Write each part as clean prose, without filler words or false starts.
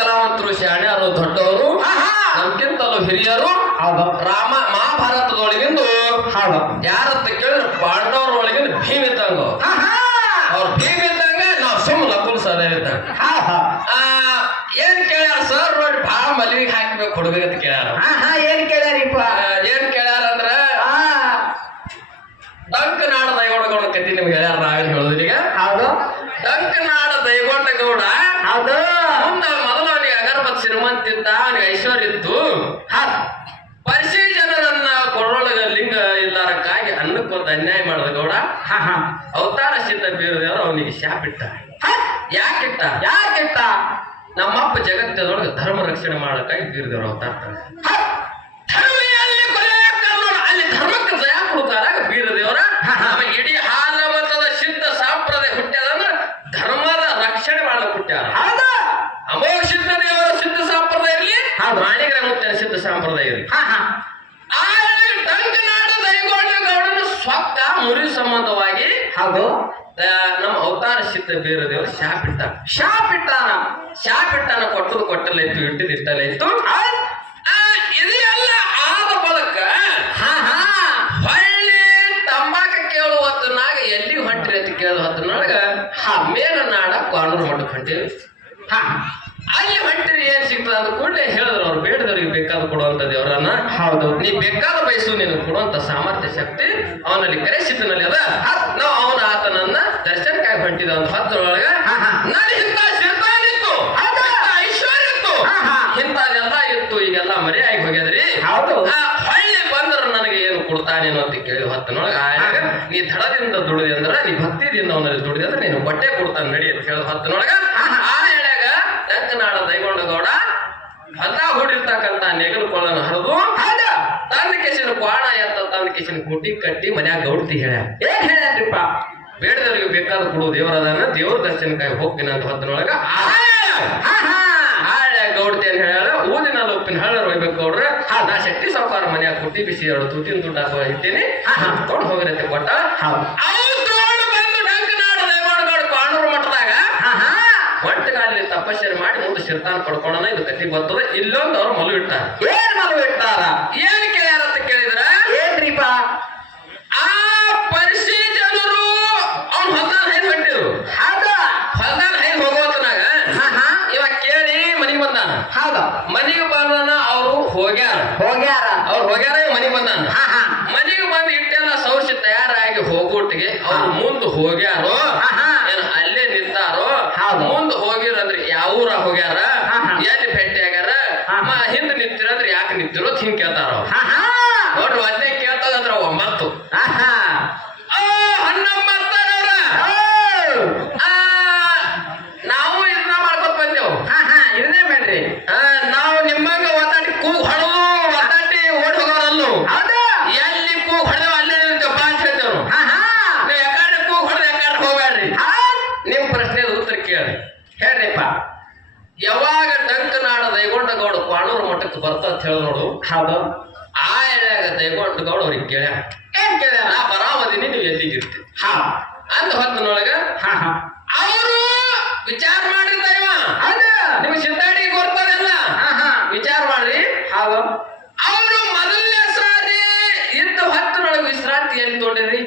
ಕಲಾವಂತರು ಶಾಣ್ಯರು ದೊಡ್ಡವರು ನಮ್ಗಿಂತಲೂ ಹಿರಿಯರು ರಾಮ ಮಹಾಭಾರತದೊಳಗಿಂದು ಯಾರತ್ತ ಕೇಳಿದ್ರೆ ಪಾಂಡವರೊಳಗಿಂದ ಭೀಮ್ ಇದ್ದಂಗ ಅವ್ರ ಭೀಮ್ ಇದ್ದಂಗ ನಾವ್ ಸುಮ್ ನಕುಲ್ ಸರ್ ಇದ್ದಂಗ ಏನ್ ಕೇಳ್ಯಾರ ಸರ್ ನೋಡಿ ಭಾಳ ಮಲ್ಲಿಗೆ ಹಾಕ್ಬೇಕು ಹುಡುಗಂತ ಕೇಳ್ಯಾರ ಏನ್ ಕೇಳ್ಯಾರಿಪ್ಪ ಏನ್ ಕೇಳ್ಯಾರ ಅಂದ್ರ ಡಂಕನಾಡ ದೈಗೊಂಡಗೌಡ ಕತಿ ನಿಮ್ಗೆ ಹೇಳ್ಯಾರ ನಾವೇನ್ ಹೇಳುದ್ರಿ ಈಗ ಹೌದು ಡಂಕನಾಡ ದೈಗೊಂಡಗೌಡ ಹೌದು ಮುಂದ ಮೊದಲು ಅವನಿಗೆ ಅಗರಬತ್ ಶ್ರೀಮಂತ ಇದ್ದ ಅವನಿಗೆ ಐಶ್ವರ್ಯ ಇತ್ತು ಪರಿಶಿ ಜನರನ್ನ ಕೊರೊಳಗ ಲಿಂಗ ಇಲ್ಲಾರಕ್ಕಾಗಿ ಅನ್ನಕ್ಕೊಂದು ಅನ್ಯಾಯ ಮಾಡಿದ ಗೌಡ ಅವತಾರ ಸಿದ್ಧ ಬೀರದೇವರು ಅವನಿಗೆ ಶಾಪಿಟ್ಟ ಯಾಕಿಟ್ಟ ನಮ್ಮಪ್ಪ ಜಗತ್ತದೊಳಗೆ ಧರ್ಮ ರಕ್ಷಣೆ ಮಾಡಕ್ಕಾಗಿ ಬೀರದೇವರು ಅವತಾರ ಅಲ್ಲಿ ಧರ್ಮಕ್ಕೆ ದಯ ಕೊಡ್ತಾರ ಬೀರದೇವರ ನಮಗೆ ಇಡೀ ಹಾಲ ಮತದ ಸಿದ್ಧ ಸಂಪ್ರದಾಯ ಹುಟ್ಟ್ಯಾದಂದ್ರ ಧರ್ಮದ ರಕ್ಷಣೆ ಮಾಡಕ್ ಹುಟ್ಟ್ಯಾರ ಅಮೋಘ ಸಿದ್ಧ ದೇವರ ಸಿದ್ಧ ಸಂಪ್ರದಾಯ ಇರಲಿ ರಾಣಿಗರ ಮುತ್ತಿನ ಸಿದ್ಧ ಸಂಪ್ರದಾಯ ಇರಲಿ ಡಂಕನಾಡ ದೈಗೊಂಡಗೌಡನ ಸ್ವಕ್ಕ ಮುರಿ ಸಂಬಂಧವಾಗಿ ನಮ್ಮ ಅವತಾರ ಸಿದ್ಧ ಬೀರದೇವರು ಶಾಪಿಟ್ಟಾನ ಕೊಟ್ಟದು ಕೊಟ್ಟಲಾಯ್ತು ಇಟ್ಟಿದ್ದು ಇಟ್ಟಲಾಯ್ತು ಇದೆಲ್ಲ ಆದ ಬಳಿಕ ಹೊಳ್ಳಿ ತಂಬಾಕ ಕೇಳುವ ಹೊತ್ತನಾಗ ಎಲ್ಲಿ ಹೊಂಟ್ರಿ ಅಂತ ಕೇಳುವ ಹೊತ್ತನಾಗ ಮೇಲನಾಡ ಕಾನೂರು ಮಠಕ್ಕೆ ಹೊಂಟಿವಿ ಅಲ್ಲಿ ಹೊಂಟಿರಿ ಏನ್ ಸಿಗ್ತದ ಅಂದ ಕೂಡಲೇ ಹೇಳಿದ್ರು ಅವ್ರು ಬೇಡದವ್ರಿಗೆ ಬೇಕಾದ ಕೊಡುವಂತ ದೇವರನ್ನ ನೀ ಬೇಕಾದ ಬಯಸು ನೀನು ಕೊಡುವಂತ ಸಾಮರ್ಥ್ಯ ಶಕ್ತಿ ಅವನಲ್ಲಿ ಕರೆಸಿದ್ದನಲ್ಲಿ ಅದ ನಾವು ಅವನ ಆತನನ್ನ ದರ್ಶನಕ್ಕಾಗಿ ಹೊಂಟಿದ ಒಂದು ಹೊತ್ತರೊಳಗ ನಾನು ಇಂಥ ಸಿರ್ತಾನಿತ್ತು ಐಶ್ವರ್ಯ ಇತ್ತು ಇಂಥದೆಲ್ಲ ಇತ್ತು ಈಗೆಲ್ಲ ಮರೆಯಾಗಿ ಹೋಗ್ಯದ್ರಿ ಹಳ್ಳಿ ಬಂದ್ರ ನನಗೆ ಏನು ಕೊಡ್ತಾನೇನು ಅಂತ ಕೇಳಿ ಹೊತ್ತನೊಳಗ ಆಗ ನೀ ದಡದಿಂದ ದುಡಿದೆ ಅಂದ್ರ ನೀ ಭಕ್ತಿದಿಂದ ಅವನಲ್ಲಿ ದುಡಿದೆ ಅಂದ್ರೆ ನೀನು ಬಟ್ಟೆ ಕೊಡ್ತಾನೆ ನಡಿ ಅಂತ ಹೇಳಿ ಹೊತ್ತನೊಳಗ ಆ ಎಳೆಗ ಡಂಕನಾಡ ದೈಗೊಂಡಗೌಡ ಹೊಲ ಹೂಡಿರ್ತಕ್ಕಂತ ನೆಗಲು ಕೊಳ್ಳನ್ನು ಹರಿದು ತಂದ ಕೇಸಿನ ಕ್ವಾಣ ಎತ್ತ ತಂದ ಕೇಸಿನ ಗುಟಿ ಕಟ್ಟಿ ಮನ್ಯಾಗ ಗೌಡ್ತಿ ಏನ್ ಹೇಳ್ಯಾನ್ರಿಪ್ಪ ಬೇಡದವ್ರಿಗೆ ಬೇಕಾದ ಕೊಡು ದೇವರದನ್ನ ದೇವ್ರ ದರ್ಶನಕ್ಕಾಗಿ ಹೋಗ್ತೀನಿ ಅಂತ ಹೊತ್ತನೊಳಗ ಗೌಡ್ತಿ ಅಂತ ಹೇಳ ಊದಿನ ಉಪ್ಪಿನ ಹಳ್ಳ ಒಯ್ಬೇಕು ಗೌಡ್ರ ನಾ ಶಕ್ತಿ ಸಾವುಕಾರ ಮನ್ಯಾಗ ಕುಟ್ಟಿ ಬಿಸಿ ಎರಡು ತುತ್ತಿನ ದುಡ್ಡು ಇಟ್ಟೀನಿ ತೊಗೊಂಡು ಹೋಗಿರತ್ತೆ ಕೊಟ್ಟ ಬಂದು ಡಂಕನಾಡ ದೈಗೊಂಡಗೌಡ ಕಾಣೂರು ಮಠದಾಗ ಒಂಟಗಾಲಿ ತಪಸ್ಸರಿ ಮಾಡಿ ಮುಂದೆ ಶಿರ್ತಾನ ಪಡ್ಕೊಳ್ಳೋಣ ಇದು ಕತಿ ಬರ್ತದೆ ಇಲ್ಲೊಂದು ಅವ್ರು ಮಲು ಇಟ್ಟಾರ ಏನ್ ಕೇಳ್ಯಾರ ಅಂತ ಕೇಳಿದ್ರ ಏನ್ರಿಪ್ಪ ಆ ಪರಿಶಿ ಜನರು ಅವ್ನು ಹೊಲ್ದಾನ ಹೈದ್ ಹೊಂಟಿದ್ರು ಹೊಲ್ದಾನ ಹೈದ್ ಹೋಗೋತನಾಗ ಇವ ಕೇಳಿ ಮನಿಗೆ ಬಂದಾನ ಮನಿಗೆ ಬಂದಾನ ಅವ್ರು ಹೋಗ್ಯಾರ ಮನಿಗೆ ಬಂದಾನ ಮನಿಗೆ ಬಂದು ಇಟ್ಟೆಲ್ಲ ಸೌರ್ಸಿ ತಯಾರಾಗಿ ಹೋಗೋಟಿಗೆ ಅವ್ರು ಮುಂದೆ ಹೋಗ್ಯಾರೋ ಏನ್ ಅಲ್ಲೇ ನಿಂತಾರೋ ಮುಂದೆ ಹೋಗಿರಂದ್ರೆ ಯಾವ ಊರ ಹೋಗ್ಯಾರ ಎಲ್ಲಿ ಭೇಟಿ ಆಗ್ಯಾರ ಹಿಂದ್ ನಿಂತಿರಂದ್ರೆ ಯಾಕೆ ನಿಂತಿರೋ ಹಿಂಗ್ ಕೇಳ್ತಾರ ನೋಡ್ರಿ ಅದೇ ಕೇಳ್ತದಂದ್ರ 9 ನಾವು ಇದನ್ನ ಮಾಡ್ಕೊತ ಬಂದೇವು ಇದನ್ನೇ ಬೇಡ್ರಿ ನಾವು ನಿಮ್ಮಂಗ ಒತ್ತಾಟಿ ಕೂಗ್ ಹೊಡೆದು ಒತ್ತಾಟಿ ಓಡ್ ಹೋಗೋರಲ್ಲು ಎಲ್ಲಿ ಕೂಗ್ ಹೊಡೆದೇವ ಅಲ್ಲೇ ನಿಂತೇವ್ ಬಾ ಅಂತ ಹೇಳ್ತೇವ್ರು ನೀವು ಯಾಕಡೆ ಕೂಗ್ ಹೊಡೆದ ಯಾಕಡೆ ಹೋಗ್ಬೇಡ್ರಿ ನಿಮ್ ಪ್ರಶ್ನೆ ಉತ್ತರ ಕೇಳಿ ಹೇಳ್ರಿಪ್ಪ ಯಾವಾಗ ಡಂಕನಾಡ ದೈಗೊಂಡಗೌಡ ಕಾಣೂರು ಮಠಕ್ಕೆ ಬರ್ತ ಅಂತ ಹೇಳಿ ನೋಡು ಆ ಎಳೆಯಾಗ ದೈಗೊಂಡಗೌಡ ಅವ್ರಿಗೆ ಕೇಳ್ಯ ನಾ ಬರಾಮದಿನಿ ನೀವು ಎಲ್ಲಿಗಿರ್ತೀವಿ ಅಂದ ಹೊತ್ತನೊಳಗ ಅವರು ವಿಚಾರ ಮಾಡಿದ ಇವ ನಿಮ್ಗೆ ಸಿದ್ದಾಡಿಗೆ ಗೊತ್ತದಲ್ಲ ವಿಚಾರ ಮಾಡ್ರಿ ಅವರು ಮೊದಲನೇ ಸಾರಿ ಇದ್ದ ಹೊತ್ತನೊಳಗೆ ವಿಶ್ರಾಂತಿ ಎಲ್ಲಿ ತೊಗೊಂಡಿರ್ರಿ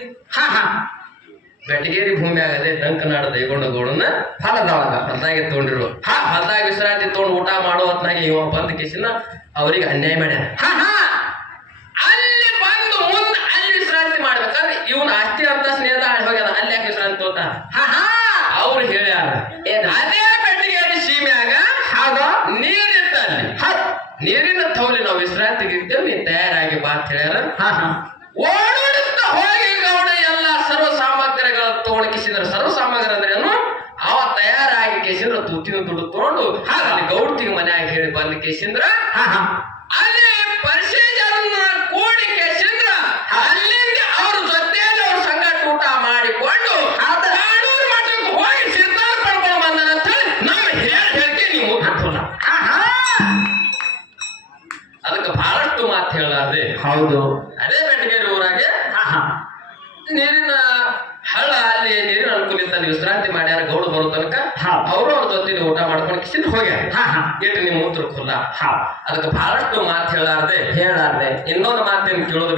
ಬೆಟಗೇರಿ ಭೂಮಿ ಆಗದೆ ಡಂಕನಾಡ ದೈಗೊಂಡಗೌಡನ ಹೊಲದಾಗೆ ತಗೊಂಡಿರು ಹೊಲದಾಗ ವಿಶ್ರಾಂತಿ ತಗೊಂಡು ಊಟ ಮಾಡೋ ಹೊತ್ನಾಗ ಇವ ಬಂದ ಕೇಸಿನ ಅವ್ರಿಗೆ ಅನ್ಯಾಯ ಮಾಡ್ಯಾರ ಅಲ್ಲಿ ಬಂದು ಮುಂದೆ ಅಲ್ಲಿ ವಿಶ್ರಾಂತಿ ಮಾಡ್ಬೇಕಂದ್ರೆ ಇವನ್ ಆಸ್ತಿ ಅಂತ ಸ್ನೇಹ ಹೋಗ್ಯದ ಅಲ್ಲಿ ಯಾಕೆ ವಿಶ್ರಾಂತಿ ತೋತ ಅವ್ರು ಹೇಳ್ಯಾರ ಅದೇ ಬೆಟಗೇರಿ ಸೀಮೆಯಾಗ ನೀರಿತ್ತ ಅಲ್ಲಿ ನೀರಿನ ತೌಲಿ ನಾವು ವಿಶ್ರಾಂತಿಗೆ ಇದ್ದೇವೆ ನೀನ್ ತಯಾರಾಗಿ ಬಾ ಅಂತ ಹೇಳ್ಯಾರ ಓಡುತ್ತ ಹೋಗಿ ಗೌಡ ಎಲ್ಲ ಸರ್ವ ಸಾಮಗ್ರಿಗಳ ತಗೊಂಡು ಕಿಸಿದ್ರ ಸರ್ವ ಸಾಮಗ್ರಿ ಅಂದ್ರೆ ಏನು ಅವ ತಯಾರಾಗಿ ಕೇಸಿಂದ್ರ ತುತ್ತಿನ ದುಡ್ಡು ತಗೊಂಡು ಅಲ್ಲಿ ಗೌಡ್ತಿಗೆ ಮನ್ಯಾಗ ಹೇಳಿ ಬಂದ ಕೇಸಿಂದ್ರ ಅಲ್ಲಿ ಪರಿಶೀಲನ ಕೂಡಿ ಕೇಸಿಂದ್ರ ಅಲ್ಲಿಂದ ಅವ್ರ ಜೊತೆಯಲ್ಲಿ ಅವ್ರ ಸಂಗಟ ಊಟ ಮಾಡಿಕೊಂಡು ಕಾಣೂರು ಮಠಕ್ಕೆ ಹೋಗಿ ಸಿರ್ತಾನ ಪಡ್ಕೊಂಡು ಬಂದನಂತ ನಮ್ಮ ಹಿರಿಯರ ಹೇಳಿಕೆ ನೀವು ಮುಗಿಸೋಣ ಅದಕ್ಕೆ ಬಹಳಷ್ಟು ಮಾತು ಹೇಳಾದೆ ಅದೇ ಬೆಟಗೇರಿ ಊರಾಗೆ ನೀರಿನ ಹಳ್ಳ ಅಲ್ಲಿ ನೀರಿನ ಅನುಕೂಲಿತ ವಿಶ್ರಾಂತಿ ಮಾಡ್ಯಾರ ಗೌಡ ಬರೋ ತನಕ ಹೌದ್. ಅವರು ಅವ್ರ ಜೊತೆ ಊಟ ಮಾಡ್ಕೊಂಡು ಕಿಸಿದ್ ಹೋಗ್ಯಾರ ಹಾ ಹಾ ಇಟ್ಟು ನಿಮ್ಮ ಉತ್ತರ ಖುಲ್ಲ ಹೌದ್. ಅದಕ್ಕೆ ಬಹಳಷ್ಟು ಮಾತು ಹೇಳಾರ್ದೆ ಹೇಳಾರ್ದೆ ಇನ್ನೊಂದು ಮಾತೇನು ಕೇಳೋದು